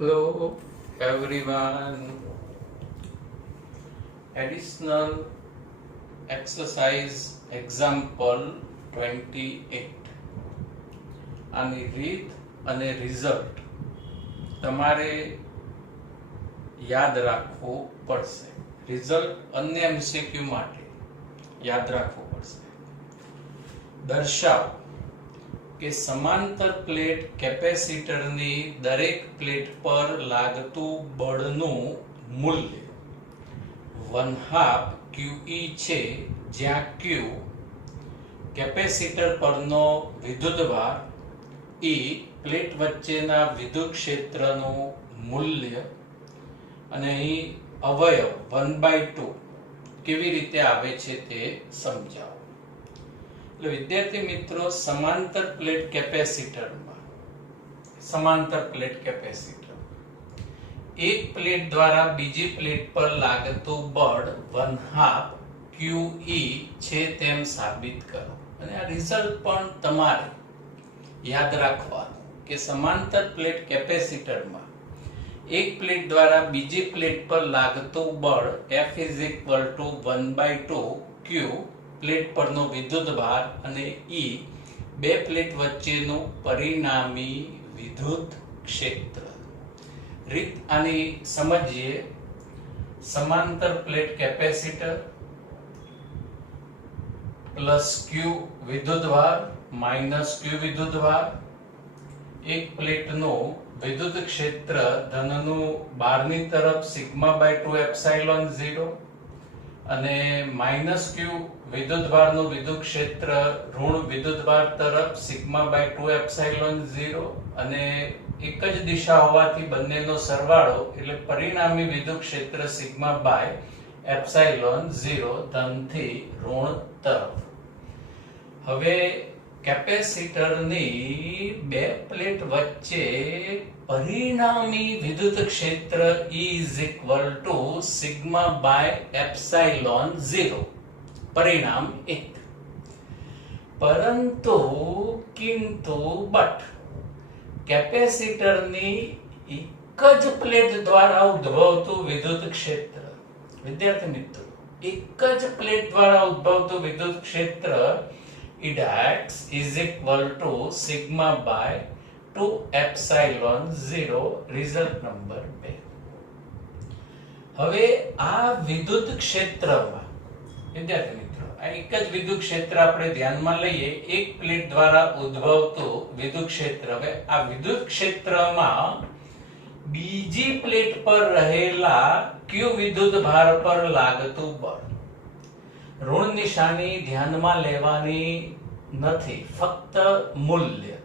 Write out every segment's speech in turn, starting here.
Hello everyone. Additional exercise example 28. આની રીત અને રિઝલ્ટ તમારે યાદ રાખવું પડશે. રિઝલ્ટ અન્ય એમસીક્યુ માટે યાદ રાખવું પડશે. દર્શાવો કે સમાંતર પ્લેટ કેપેસિટરની દરેક પ્લેટ પર લાગતું બળનું મૂલ્ય 1/2 QE છે, જ્યાં Q કેપેસિટર પરનો વિદ્યુતભાર, E પ્લેટ વચ્ચેના વિદ્યુત ક્ષેત્રનું મૂલ્ય અને અહીં અવયવ 1/2 કેવી રીતે આવે છે તે સમજાવો. એટલે વિદ્યાર્થી મિત્રો, સમાંતર પ્લેટ કેપેસિટર એક પ્લેટ દ્વારા બીજી પ્લેટ પર લાગતું બળ 1/2 QE છે તેમ સાબિત કરો. અને આ રિઝલ્ટ પણ તમારે યાદ રાખવાનું કે સમાંતર પ્લેટ કેપેસિટરમાં એક પ્લેટ દ્વારા બીજી પ્લેટ પર લાગતું બળ F = 1/2 Q પ્લેટ પરનો વિદ્યુતભાર અને E બે પ્લેટ વચ્ચેનું પરિણામી વિદ્યુત ક્ષેત્ર. રીત આની સમજીએ. સમાંતર પ્લેટ કેપેસિટર પ્લસ Q વિદ્યુતભાર માઇનસ Q વિદ્યુતભાર, એક પ્લેટનું વિદ્યુત ક્ષેત્ર ધનનું બહારની તરફ σ/2ε0 અને માઇનસ Q વિદ્યુતભારનું વિદ્યુત ક્ષેત્ર ઋણ વિદ્યુતભાર તરફ σ/2ε0 અને એક જ દિશા હોવાથી બંનેનો સરવાળો એટલે પરિણામી વિદ્યુત ક્ષેત્ર σ/ε0 ધનથી ઋણ તરફ. હવે કેપેસિટરની બે પ્લેટ વચ્ચે પરિણામી વિદ્યુત ક્ષેત્ર E = σ/ε0 પરિણામ 1. પરંતુ બટ કેપેસિટરની એક જ પ્લેટ દ્વારા ઉદ્ભવતું વિદ્યુત ક્ષેત્ર, વિદ્યાર્થી મિત્રો, એક જ પ્લેટ દ્વારા ઉદ્ભવતું વિદ્યુત ક્ષેત્ર EDAX = σ/2ε0. Result number 2. હવે આ વિદ્યુત ક્ષેત્રમાં વિદ્યાર્થી મિત્રો, આ એક જ વિદ્યુત ક્ષેત્ર આપણે ધ્યાનમાં લઈએ, એક પ્લેટ દ્વારા ઉદ્ભવતું વિદ્યુત ક્ષેત્ર. હવે આ વિદ્યુત ક્ષેત્રમાં બીજી પ્લેટ પર રહેલા Q વિદ્યુતભાર પર લાગતું બળ, ઋણ નિશાની ધ્યાનમાં લેવાની નથી, ફક્ત મૂલ્ય.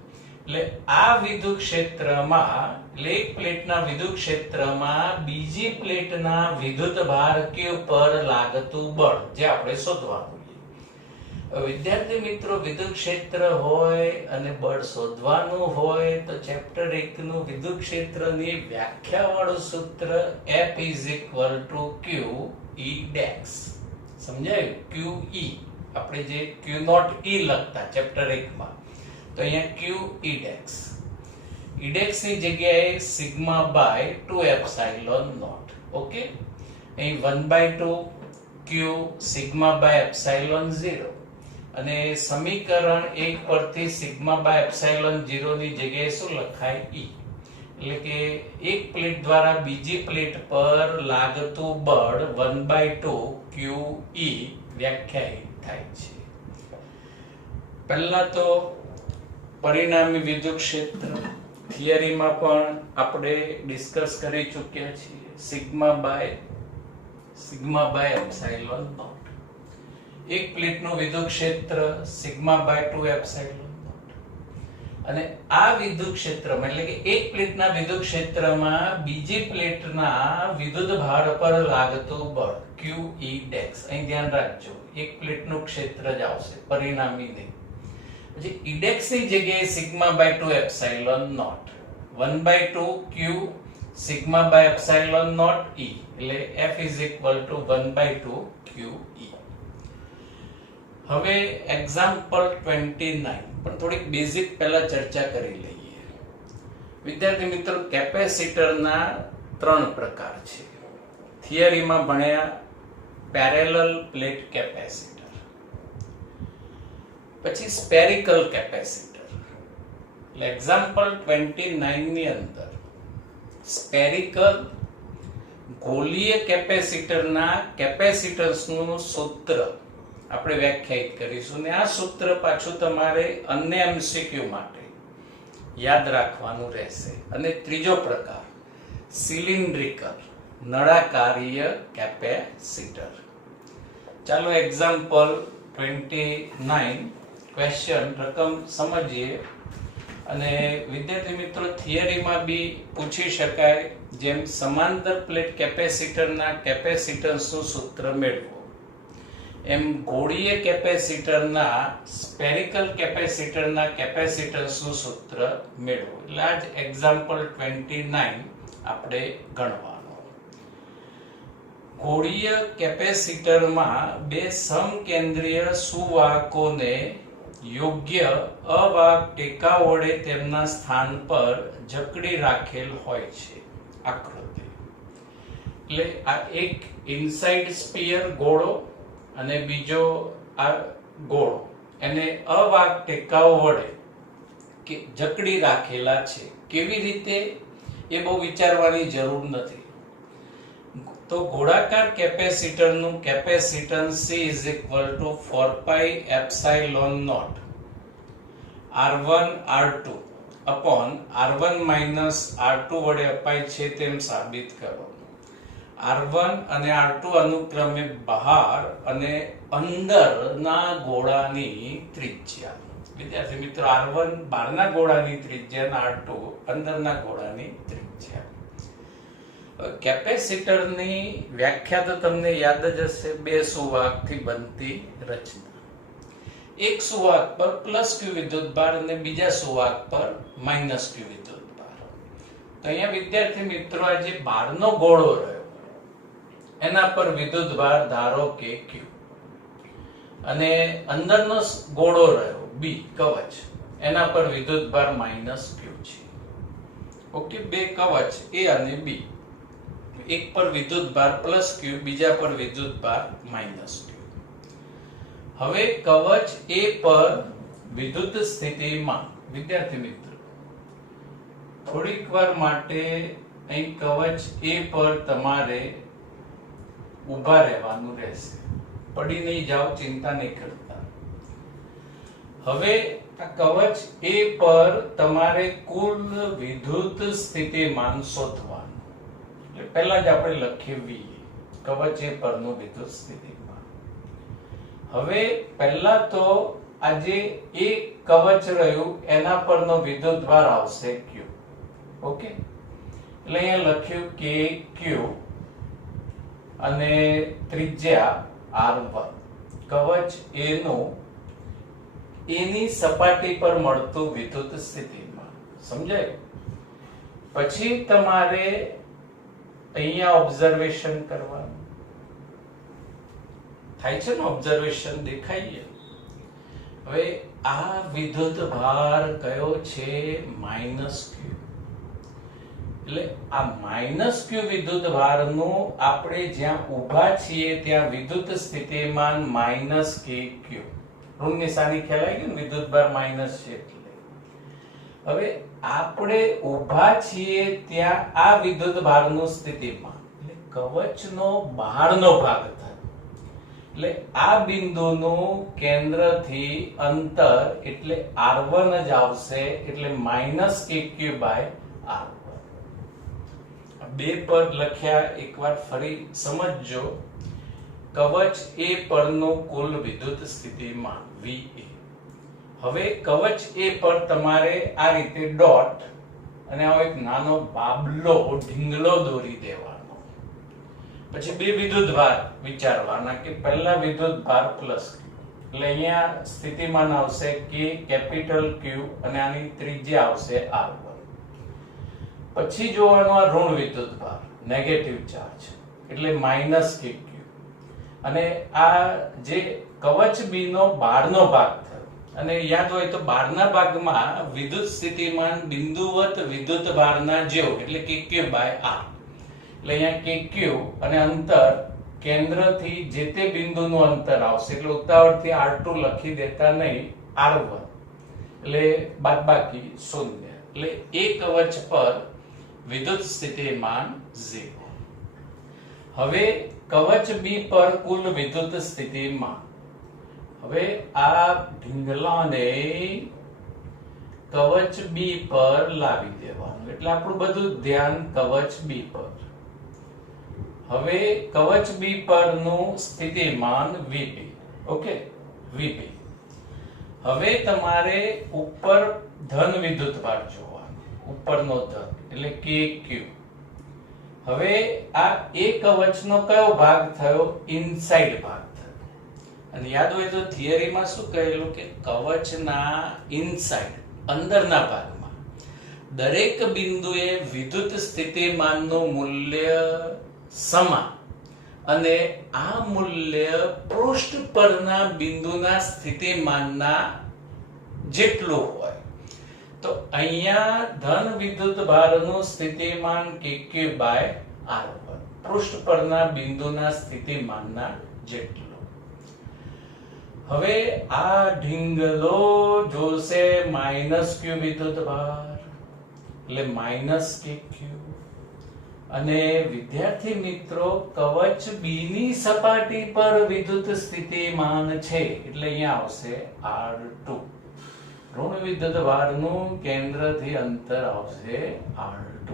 એટલે આ વિદ્યુત ક્ષેત્રમાં, એટલે એક પ્લેટના વિદ્યુત ક્ષેત્રમાં બીજી પ્લેટના વિદ્યુતભાર Q પર લાગતું બળ જે આપણે શોધવાનું છે. વિદ્યાર્થી મિત્રો, વિદ્યુત ક્ષેત્ર હોય અને બળ શોધવાનું હોય તો ચેપ્ટર 1 નું વિદ્યુત ક્ષેત્રની વ્યાખ્યા વાળું સૂત્ર F = QE'. સમજાયું? QE આપણે જે Q0 E લખતા ચેપ્ટર 1 માં, તો અહીંયા QE'. EDAX ની જગ્યાએ σ/2ε0. ઓકે, અહીં 1/2 Q σ/ε0 અને સમીકરણ 1 પરથી σ/ε0 ની જગ્યાએ શું લખાય? E. એટલે કે એક પ્લેટ દ્વારા બીજી પ્લેટ પર લાગતું બળ 1/2 QE વ્યાખ્યાયિત થાય છે. પહેલા તો પરિણામી વિદ્યુત ક્ષેત્ર થિયરીમાં પણ આપણે ડિસ્કસ કરી ચૂક્યા છીએ, σ/ε0. એક પ્લેટનું વિદ્યુત ક્ષેત્ર σ/2ε0 અને આ વિદ્યુત ક્ષેત્રમાં, એટલે કે એક પ્લેટના વિદ્યુત ક્ષેત્રમાં બીજી પ્લેટના વિદ્યુતભાર પર લાગતું બળ QE'. અહીં ધ્યાન રાખજો, એક પ્લેટનું ક્ષેત્ર જ આવશે, પરિણામી નહીં. પછી EDAX ની જગ્યાએ σ/2ε0, 1/2 Q σ/ε0 E, એટલે F = 1/2 QE. હવે એક્ઝામ્પલ 29 પણ થોડીક બેઝિક પહેલા ચર્ચા કરી લઈએ. વિદ્યાર્થી મિત્રો, કેપેસિટરના 3 પ્રકાર છે. થિયરીમાં ભણ્યા પેરેલલ પ્લેટ કેપેસિટર, પછી સ્પેરિકલ કેપેસિટર. એટલે એક્ઝામ્પલ 29 ની અંદર સ્પેરિકલ ગોળીય કેપેસિટરના કેપેસિટન્સનું સૂત્ર આપણે વ્યાખ્યાયિત કરીશું ને આ સૂત્ર પાછું તમારે અન્ય એમસીક્યુ માટે યાદ રાખવાનું રહેશે. અને ત્રીજો પ્રકાર સિલિન્ડ્રિકલ નળાકારીય કેપેસિટર. ચાલો એક્ઝામ્પલ 29 ક્વેશ્ચન રકમ સમજીએ. અને વિદ્યાર્થી મિત્રો, થિયરીમાં બી પૂછી શકાય, જેમ સમાંતર પ્લેટ કેપેસિટરના કેપેસિટન્સનું સૂત્ર મેળવો, એમ ગોળીય કેપેસિટરના સ્પેરિકલ કેપેસિટરના કેપેસિટન્સનું સૂત્ર મેળવો. એટલે આ જ એક્ઝામ્પલ 29 આપણે ગણવાનો. ગોળીય કેપેસિટરમાં બે સમકેન્દ્રીય સુવાહકોને યોગ્ય અવાહક ટેકા વડે તેમના સ્થાન પર જકડી રાખેલ હોય છે. આકૃતિ એટલે આ એક ઇનસાઇડ સ્ફિયર ગોળો અને બીજો આ ગોળો, એને અવાહક ટેકાઓ વડે જકડી રાખેલા છે. કેવી રીતે એ બહુ વિચારવાની જરૂર નથી. તો ગોળાકાર કેપેસિટરનું capacitance C is equal to 4 pi epsilon naught R1 R2 upon R1 minus R2 વડે અપાય છે તેમ સાબિત કરો. R1 અને R2 અનુક્રમે બહાર અને અંદરના ગોળાની ત્રિજ્યા. વિદ્યાર્થી મિત્રો, R1 બહારના ગોળાની ત્રિજ્યા અને R2 અંદરના ગોળાની ત્રિજ્યા. કેપેસિટરની વ્યાખ્યા તો તમને યાદ જ હશે, બે સુવાહકથી બનતી રચના. એક સુવાહક પર પ્લસ ક્યુ વિદ્યુતભાર અને બીજા સુવાહક પર માઇનસ ક્યુ વિદ્યુતભાર. તો અહીંયા વિદ્યાર્થી મિત્રો, આ જે બહારનો ગોળો રહ્યો એના પર વિદ્યુતભાર ધારો કે ક્યુ, અને અંદરનો ગોળો રહ્યો બી કવચ, એના પર વિદ્યુતભાર માઇનસ ક્યુ છે. ઓકે, બે કવચ એ અને બી, એક પર વિદ્યુતભાર પ્લસ ક્યુ, બીજા પર વિદ્યુતભાર માઇનસ ક્યુ. હવે કવચ એ પર વિદ્યુત સ્થિતિમાં વિદ્યાર્થી મિત્રો, થોડીક વાર માટે અહીં કવચ એ પર તમારે ઊભા રહેવાનું રહેશે. પડી નહીં જાઓ, ચિંતા નહીં કરતા. હવે આ કવચ એ પર તમારે કુલ વિદ્યુત સ્થિતિમાન શોધવાનું. એટલે પહેલા જ આપણે લખીએ V, કવચ એ પરનું વિદ્યુત સ્થિતિમાન. હવે પહેલા તો આ જે એક કવચ રહ્યું એના પરનો વિદ્યુતભાર આવશે Q. ઓકે, એટલે અહીંયા લખ્યું કે Q અને ત્રિજ્યા R1. કવચ A નું એની સપાટી પર મળતું વિદ્યુત સ્થિતિમાન સમજાય. પછી તમારે અહીંયા ઓબ્ઝર્વેશન કરવાનું થાય છે ને, ઓબ્ઝર્વેશન દેખાય. હવે આ વિદ્યુત ભાર કયો છે? માઇનસ ક્યુ. એટલે આ માઇનસ ક્યુ વિદ્યુત ભારનું આપણે જ્યાં ઊભા છીએ ત્યાં વિદ્યુત સ્થિતિમાન માઇનસ કે ક્યુ, ઋણ નિશાની ખ્યાલ આવી ગઈ ને, વિદ્યુત ભાર માઇનસ છે એટલે. હવે આપણે ઊભા છીએ ત્યાં આ વિદ્યુત ભારનું સ્થિતિમાન એટલે કવચનો બહારનો ભાગ થાય. એટલે આ બિંદુનું કેન્દ્રથી અંતર એટલે R1 જ આવશે, એટલે માઇનસ KQ બાય R1. બે પદ લખ્યા, એકવાર ફરી સમજજો. કવચ એ પરનું કુલ વિદ્યુત સ્થિતિમાન VA. હવે કવચ એ પર તમારે આ રીતે ડોટ અને આવો એક નાનો બાબલો ઢીંગલો દોરી દેવાનો. પછી બે વિદ્યુતભાર વિચારવાના કે પહેલા વિદ્યુતભાર પ્લસ Q, એટલે અહીંયા સ્થિતિમાન આવશે K કેપિટલ Q અને આની ત્રિજ્યા આવશે R1. પછી જોવાનો આ ઋણ વિદ્યુતભાર, નેગેટિવ ચાર્જ, એટલે માઇનસ KQ. અને આ જે કવચ બી નો બહારનો ભાગ થયો અને યાદ હોય તો બહારના ભાગમાં વિદ્યુત સ્થિતિમાન બિંદુવત વિદ્યુત ભારના જેવું એટલે KQ બાય R. એટલે અહીંયા KQ અને અંતર કેન્દ્રથી જે તે બિંદુનું અંતર આવશે એટલે ઉતાવળથી R2 લખી દેતા નહીં, R1 એટલે બાદબાકી 0 એટલે એક કવચ પર વિદ્યુત સ્થિતિમાન 0. હવે કવચ B પર કુલ વિદ્યુત સ્થિતિમાન. હવે આ ઢીંગલાને કવચ B પર લાવી દેવાનું એટલે આપણું બધું ધ્યાન કવચ B પર. હવે કવચ B પરનું સ્થિતિમાન VB. Okay, VB. હવે તમારે ઉપર ધન વિદ્યુતભાર જોવાનો, ઉપરનો ધન એટલે KQ. હવે આ એ કવચનો કયો ભાગ થયો? ઇનસાઇડ ભાગ થયો. અને યાદ હોય તો થિયરીમાં શું કહેલું કે કવચના ઇનસાઇડ અંદરના ભાગમાં દરેક બિંદુએ વિદ્યુત સ્થિતિમાનનું મૂલ્ય સમાન અને આ મૂલ્ય પૃષ્ઠ પરના બિંદુના સ્થિતિમાનના જેટલું હોય. તો અહીંયા ધન વિદ્યુત ભારનું સ્થિતિમાન KQ બાય R1 પૃષ્ઠ પરના બિંદુના સ્થિતિમાનના જેટલું. હવે આ ઢીંગલો જોશે -Q વિદ્યુત ભાર એટલે -KQ. અને વિદ્યાર્થી મિત્રો કવચ B ની સપાટી પર વિદ્યુત સ્થિતિમાન છે એટલે અહીંયા આવશે R2. ઋણ વિદ્યુત ભારનું કેન્દ્રથી અંતર આવશે R2.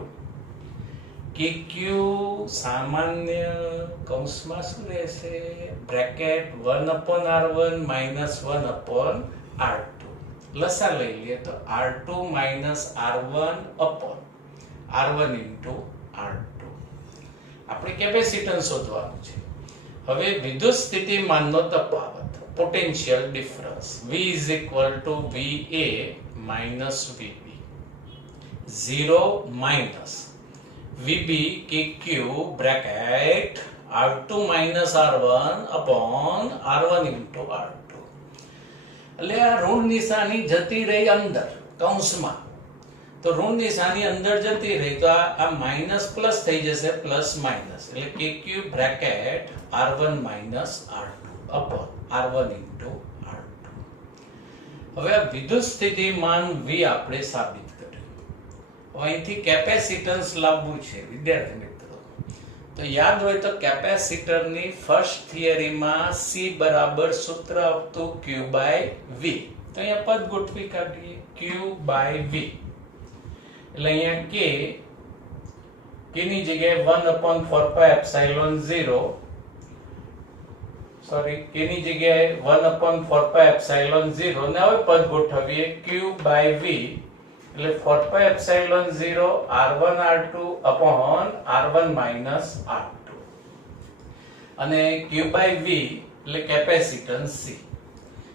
KQ સામાન્ય કૌંસમાં શું રહેશે? Bracket 1/R1 -1/R2. લસા લઈ લઈએ તો R2 -R1/R1 into R2. આપણે કેપેસિટન્સ શોધવાનું છે. હવે વિદ્યુત સ્થિતિમાનનો તફાવત, potential difference, V is equal to VA minus VB. 0 minus VB KQ bracket R2 minus R1 upon R1 into R2. એટલે આ ઋણ નિશાની જતી રહી અંદર કૌંસમાં. તો ઋણ નિશાની અંદર જતી રહી તો આ માઇનસ પ્લસ થઈ જશે, પ્લસ માઇનસ એટલે KQ bracket R1 minus R2 upon R1 into R2. હવે આ વિદ્યુત સ્થિતિમાન V આપણે સાબિત કર્યું. અહીંથી કેપેસિટન્સ લાવવું છે વિદ્યાર્થી મિત્રો. તો યાદ હોય તો કેપેસિટરની ફર્સ્ટ થિયરીમાં C બરાબર સૂત્ર આવતું Q by V. તો અહીંયા પદ ગોઠવી કાઢીએ Q by V. એટલે અહીંયા K ની જગ્યાએ 1/4πε0 K ની જગ્યાએ 1/4πε0 ને હવે પદ ગોઠવીએ Q by V એટલે 4πε0 R1 R2 upon R1 minus R2 અને Q by V એટલે કેપેસિટન્સ C.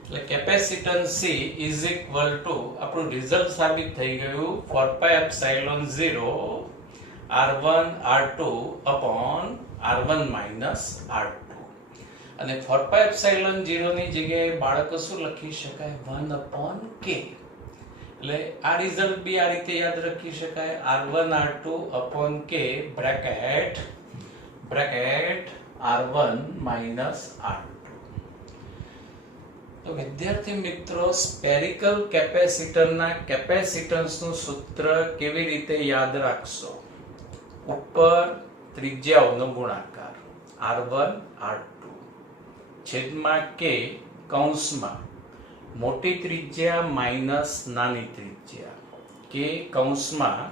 એટલે capacitance C is equal to આપણું રિઝલ્ટ સાબિત થઈ ગયું 4πε0 R1 R2 upon R1 minus R2. અને 4πε0 ની જગ્યાએ બાળકો શું લખી શકાય? 1/K. એટલે આ રિઝલ્ટ બી આ રીતે યાદ રાખી શકાય R1 R2 upon K bracket R1 minus R2. તો વિદ્યાર્થી મિત્રો સ્પેરિકલ કેપેસિટરના કેપેસિટન્સનું સૂત્ર કેવી રીતે યાદ રાખશો? ઉપર ત્રિજ્યાઓનો ગુણાકાર R1 R2 છેદમાં K કૌંસમાં મોટી ત્રિજ્યા માઇનસ નાની ત્રિજ્યા K કૌંસમાં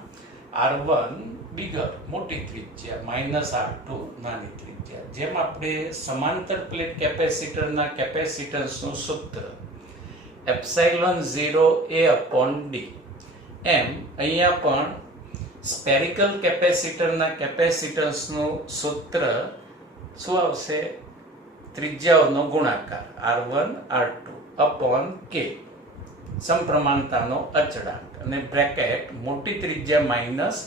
R1 બિગર મોટી ત્રિજ્યા માઇનસ R2 નાની ત્રિજ્યા. જેમ આપણે સમાંતર પ્લેટ કેપેસિટરના કેપેસિટન્સનું સૂત્ર ε0A/d એમ અહીંયા પણ સ્પેરિકલ કેપેસિટરના કેપેસિટન્સનું સૂત્ર શું આવશે? ત્રિજ્યાઓનો ગુણાકાર R1 R2 upon K સમપ્રમાણતાનો અચળાંક અને બ્રેકેટ મોટી ત્રિજ્યા માઇનસ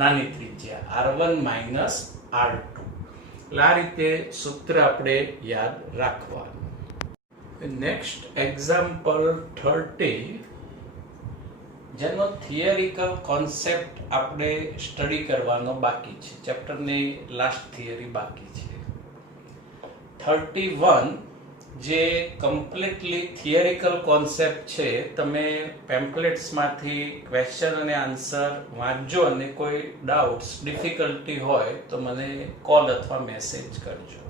નાની ત્રિજ્યા R1 minus R2. આ રીતે સૂત્ર આપણે યાદ રાખવાનું. નેક્સ્ટ એક્ઝામ્પલ 30, જેનો થિયરિકલ કોન્સેપ્ટ આપણે સ્ટડી કરવાનો બાકી છે. ચેપ્ટરની લાસ્ટ થિયરી બાકી છે. 31 જે કમ્પ્લીટલી થિયરિકલ કોન્સેપ્ટ છે. તમે પેમ્પલેટ્સમાંથી ક્વેશ્ચન અને આન્સર વાંચજો અને કોઈ ડાઉટ્સ ડિફિકલ્ટી હોય તો મને કોલ અથવા મેસેજ કરજો.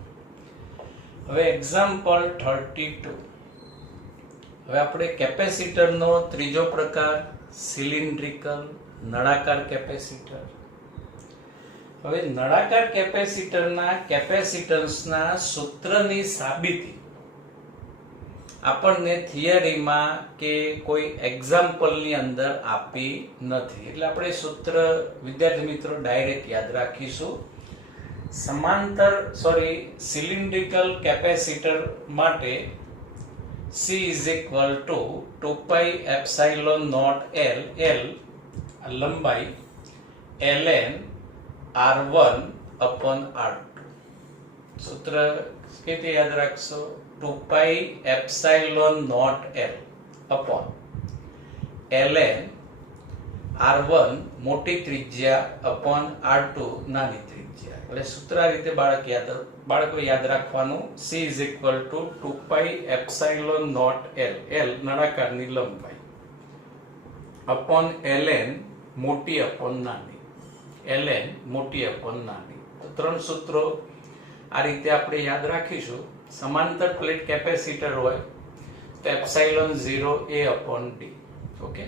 હવે એક્ઝામ્પલ 32. હવે આપણે કેપેસિટરનો ત્રીજો પ્રકાર સિલિન્ડ્રિકલ નળાકાર કેપેસિટર. હવે નળાકાર કેપેસિટરના કેપેસિટન્સના સૂત્રની સાબિતી આપણને થિયરીમાં કે કોઈ એક્ઝામ્પલની અંદર આપી નથી. એટલે આપણે સૂત્ર વિદ્યાર્થી મિત્રો ડાયરેક્ટ યાદ રાખીશું. સિલિન્ડ્રિકલ કેપેસિટર માટે C is equal to 2 pi epsilon naught L, લંબાઈ ln R1 upon R2. સૂત્ર કેવી યાદ રાખશો? 2 pi epsilon naught L upon ln R1 મોટી ત્રિજ્યા upon R2 નાની ત્રિજ્યા. એટલે સૂત્ર આ રીતે બાળકો યાદ રાખવાનું. C is equal to 2 pi epsilon naught L નળાકારની લંબાઈ upon ln મોટી upon નાની. તો ત્રણ સૂત્રો આ રીતે આપણે યાદ રાખીશું. સમાંતર પ્લેટ કેપેસિટર હોય તો epsilon 0 A upon D. Okay.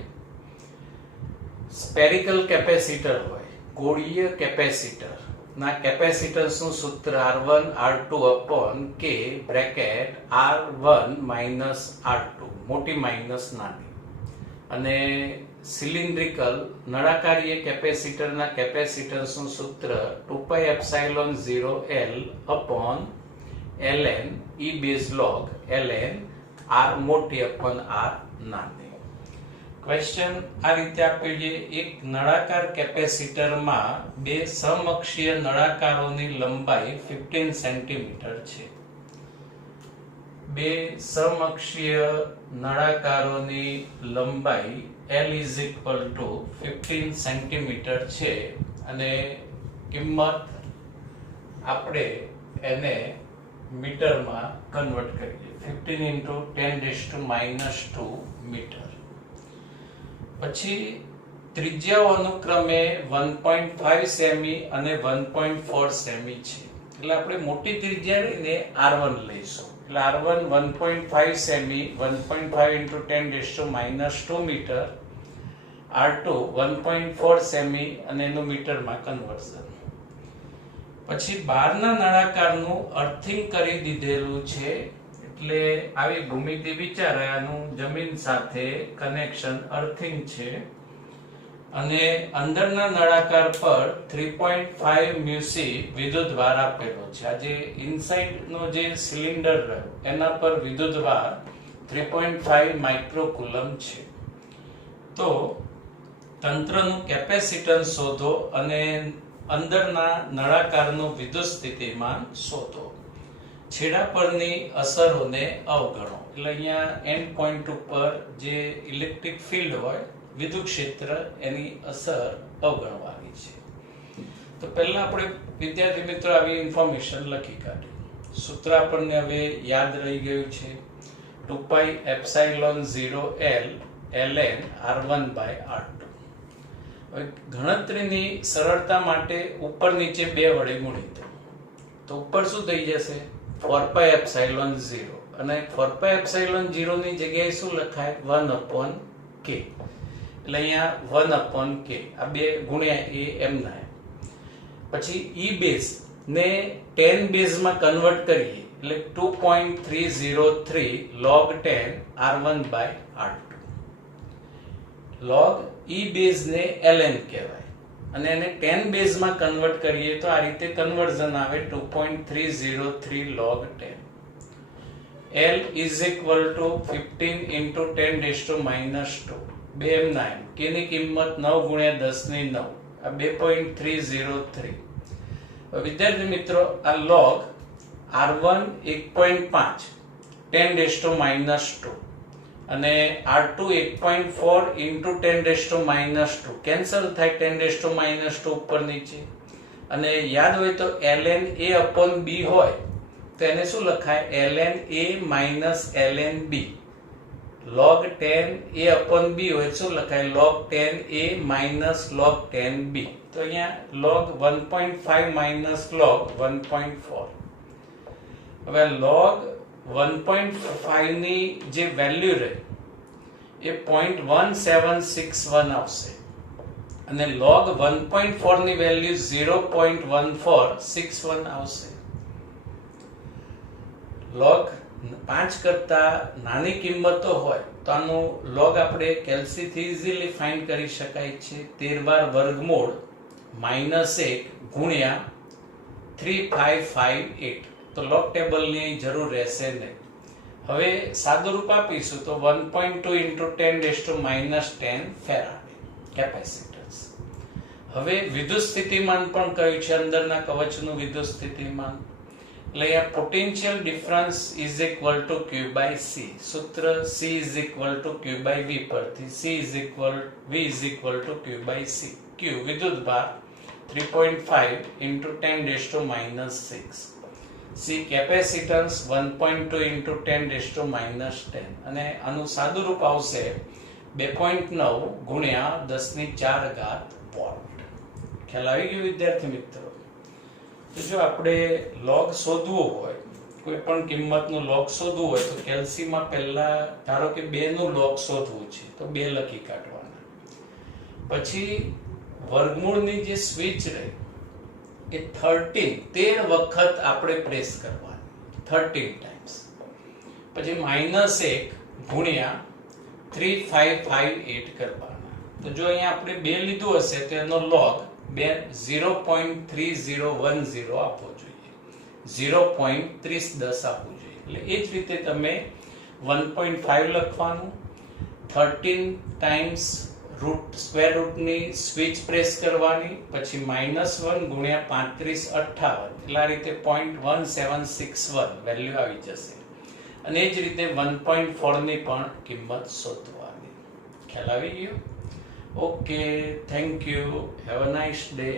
Spherical capacitor હોય, ગોળીય કેપેસિટર ના કેપેસિટન્સ નું સૂત્ર R1 R2 upon K bracket R1 minus R2 મોટી માઇનસ નાની. અને સિલિન્ડ્રિકલ નળાકારીય કેપેસિટરના કેપેસિટન્સ નું સૂત્ર 2 pi epsilon 0 L upon ln E base log ln R મોટી upon R નાની. ક્વેશ્ચન આ રીતે આપ્યું છે. એક નળાકાર કેપેસિટરમાં બે સમઅક્ષીય નળાકારોની લંબાઈ 15 સેન્ટીમીટર છે. બે સમઅક્ષીય નળાકારોની લંબાઈ L is equal to 15 centimetre છે અને કિંમત આપણે એને મીટરમાં કન્વર્ટ કરીએ. 15 into 10⁻⁻² મીટર. પછી ત્રિજ્યાઓ અનુક્રમે 1.5 સેમી અને 1.4 સેમી છે. એટલે આપણે મોટી ત્રિજ્યા લઈને R1 લઈશું. એટલે R1 1.5 semi 1.5 into 10⁻⁻² metre, R2 1.4 semi અને એનું મીટરમાં કન્વર્ઝન. પછી બહારના નળાકારનું અર્થિંગ કરી દીધેલું છે. એટલે આવી ભૂમિતિ વિચારાયાનું જમીન સાથે કનેક્શન અર્થિંગ છે અને અંદરના નળાકાર પર 3.5 મ્યુસી વિદ્યુતભાર આપેલો છે. આ જે ઇનસાઇડ નો જે સિલિન્ડર રહ્યો એના પર વિદ્યુતભાર 3.5 માઇક્રોકુલમ છે. તો તંત્રનું કેપેસિટન્સ શોધો અને અંદરના નળાકારનું વિદ્યુત સ્થિતિમાન શોધો. છેડા પરની અસરોને અવગણો. એટલે અહીંયા એન્ડ પોઈન્ટ ઉપર જે ઇલેક્ટ્રિક ફિલ્ડ હોય, વિદ્યુત ક્ષેત્ર, એની અસર અવગણવાની છે. તો પહેલા આપણે વિદ્યાર્થી મિત્રો આવી ઇન્ફોર્મેશન લખી કાઢી. સૂત્ર આપણને હવે યાદ રહી ગયું છે. 2 pi epsilon 0 L ln R1 by R2. હવે ગણતરીની સરળતા માટે ઉપર નીચે બે વડે ગુણી દો. તો ઉપર શું થઈ જશે? 4 pi epsilon 0 અને 4 pi epsilon 0 ની જગ્યાએ શું લખાય? 1 upon k. એટલે અહીંયા 1 upon k. આ બે ગુણ્યા એ એમ ના. પછી E બેઝ ને 10 બેઝ માં કન્વર્ટ કરીએ એટલે 2.303 log 10 R1 by R2. log E base ને ln કહેવાય અને એને 10 બેઝ માં કન્વર્ટ કરીએ તો આ રીતે કન્વર્ઝન આવે 2.303 log 10. L is equal to 15 into 10⁻². 2 M 9. k ની કિંમત 9 ગુણ્યા 10 ની 9. આ 2.303. વિદ્યાર્થી મિત્રો આ log R1 1.5 10⁻², અને R2 1.4 into 10⁻², કેન્સલ થાય 10⁻² ઉપર નીચે. અને યાદ હોય તો ln A upon B હોય તો એને શું લખાય? ln A minus ln B. log 10 A upon B હોય શું લખાય? log 10 A minus log 10 B. તો અહીંયા log 1.5 minus log 1.4. હવે log 1.5 ની જે વેલ્યુ રહે એ 0.1761 આવશે, અને log 1.4 ની વેલ્યુ 0.1461 આવશે. log 5 કરતા નાની કિંમતો હોય તો આનું log આપણે કેલ્સી થી ઇઝીલી ફાઇન્ડ કરી શકાય છે. 13 વર્ગમૂળ -1 ગુણ્યા 3558. તો log ટેબલની જરૂર રહેશે નહીં. હવે સાદુરૂપ આપીશું તો 1.2 into 10⁻10 ફેરાડ કેપેસિટન્સ. હવે વિદ્યુત સ્થિતિમાન પણ કહ્યું છે, અંદરના કવચનું વિદ્યુત સ્થિતિમાન. એટલે અહીંયા potential difference is equal to Q by C. સૂત્ર C is equal to Q by V પરથી V is equal to Q by C. Q વિદ્યુત ભાર 3.5 into 10⁻6. C કેપેસિટન્સ 1.2 into 10⁻10, અને આનું સાદુરૂપ આવશે 2.9 ગુણ્યા 10⁴ વોલ્ટ. ખ્યાલ આવી ગયો વિદ્યાર્થી મિત્રો? તો જો આપણે log શોધવું હોય, કોઈ પણ કિંમતનું log શોધવું હોય તો કેલ્સીમાં પહેલા ધારો કે 2 નું log શોધવું છે તો 2 લખી કાઢવાના. પછી વર્ગમૂળની જે સ્વિચ રહે એ 13 વખત આપણે પ્રેસ કરવાની, 13 ટાઈમ્સ. પછી -1 ગુણ્યા 3558 કરવાના. તો જો અહીંયા આપણે 2 લીધું હશે તો એનો log 0.3010 આપવો જોઈએ, 0.3010 આપવું જોઈએ. એટલે એ જ રીતે તમે 1.5 લખવાનું, 13 ટાઈમ્સ સ્ક્વેર રૂટની સ્વિચ પ્રેસ કરવાની, પછી -1 ગુણ્યા 3558, એટલે આ રીતે 0.1761 વેલ્યુ આવી જશે. અને એ જ રીતે 1.4 ની પણ કિંમત શોધવાની. ખ્યાલ આવી ગયો? Okay, thank you, have a nice day.